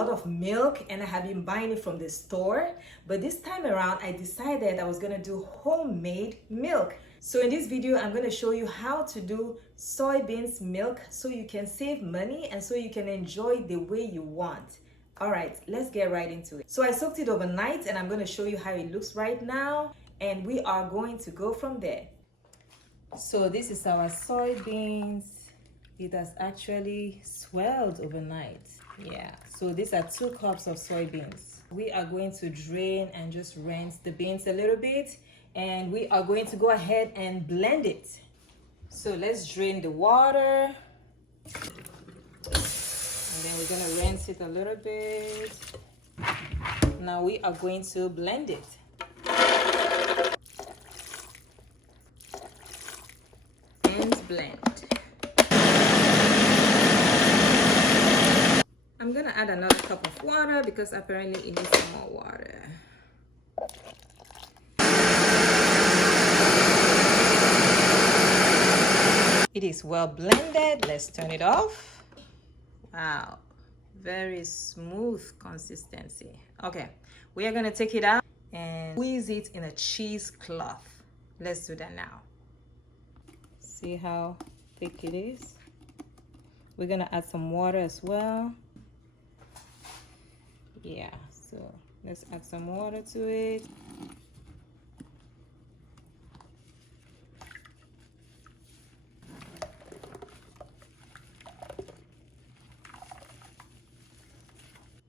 lot of milk and I have been buying it from the store, but this time around I decided I was gonna do homemade milk. So in this video, I'm gonna show you how to do soybeans milk so you can save money and so you can enjoy the way you want. All right, let's get right into it. So I soaked it overnight and I'm gonna show you how it looks right now, and we are going to go from there. So this is our soybeans. It has actually swelled overnight. Yeah, so these are 2 cups of soybeans. We are going to drain and just rinse the beans a little bit, and we are going to go ahead and blend it. So let's drain the water. And then we're gonna rinse it a little bit. Now we are going to blend it. And blend. I'm gonna add another cup of water because apparently it needs some more water. It is well blended. Let's turn it off. Wow, very smooth consistency. Okay, we are gonna take it out and squeeze it in a cheesecloth. Let's do that now. See how thick it is? We're gonna add some water as well. Yeah, so let's add some water to it.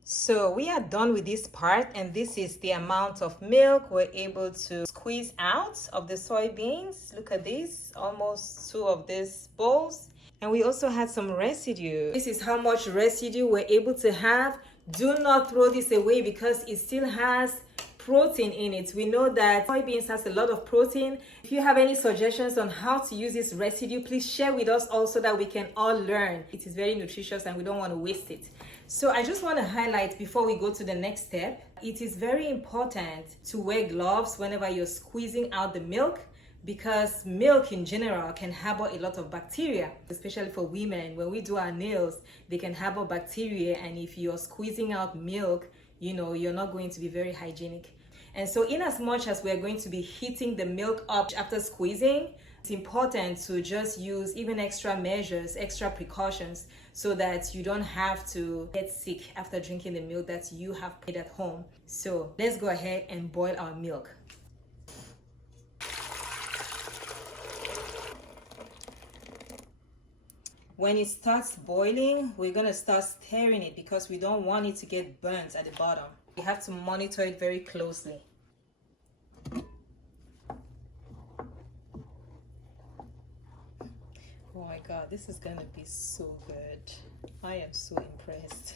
So we are done with this part, and this is the amount of milk we're able to squeeze out of the soybeans. Look at this, almost 2 of these bowls. And we also had some residue. This is how much residue we're able to have. Do not throw this away because it still has protein in it. We know that soybeans has a lot of protein. If you have any suggestions on how to use this residue, please share with us also that we can all learn. It is very nutritious and we don't want to waste it. So I just want to highlight before we go to the next step, it is very important to wear gloves whenever you're squeezing out the milk, because milk in general can harbor a lot of bacteria, especially for women. When we do our nails, they can harbor bacteria, and if you're squeezing out milk, you know, you're not going to be very hygienic. And so in as much as we're going to be heating the milk up after squeezing, it's important to just use even extra measures, extra precautions, so that you don't have to get sick after drinking the milk that you have made at home. So let's go ahead and boil our milk. When it starts boiling, we're gonna start stirring it because we don't want it to get burnt at the bottom. We have to monitor it very closely. Oh my God, this is gonna be so good. I am so impressed.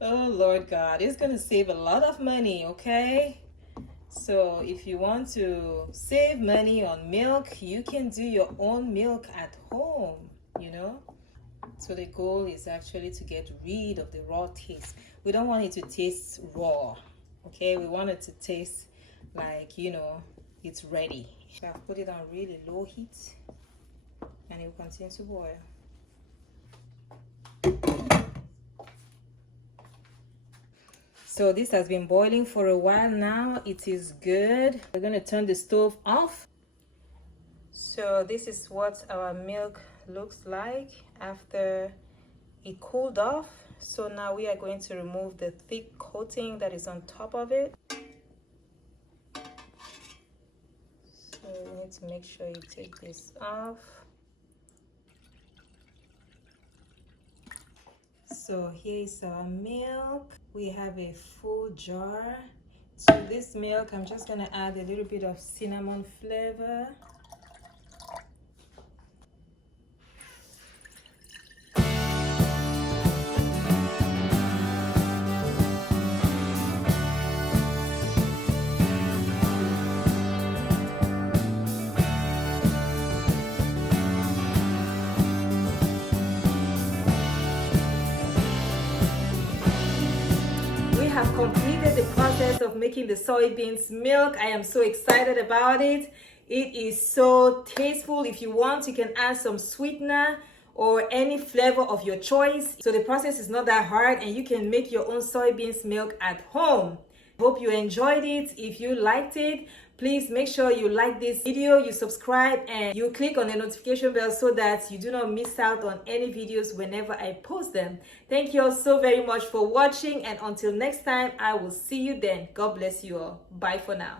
Oh Lord God, it's gonna save a lot of money, okay? So if you want to save money on milk, you can do your own milk at home, you know? So the goal is actually to get rid of the raw taste. We don't want it to taste raw, okay? We want it to taste like, you know, it's ready. So I've put it on really low heat and it will continue to boil. So this has been boiling for a while now. It is good. We're going to turn the stove off. So this is what our milk looks like after it cooled off. So now we are going to remove the thick coating that is on top of it. So we need to make sure you take this off. So here is our milk. We have a full jar. To this milk, I'm just gonna add a little bit of cinnamon flavor. Have completed the process of making the soybeans milk. I am so excited about it. It is so tasteful. If you want, you can add some sweetener or any flavor of your choice. So the process is not that hard and you can make your own soybeans milk at home. Hope you enjoyed it. If you liked it, please make sure you like this video, you subscribe, and you click on the notification bell so that you do not miss out on any videos whenever I post them. Thank you all so very much for watching, and until next time, I will see you then. God bless you all. Bye for now.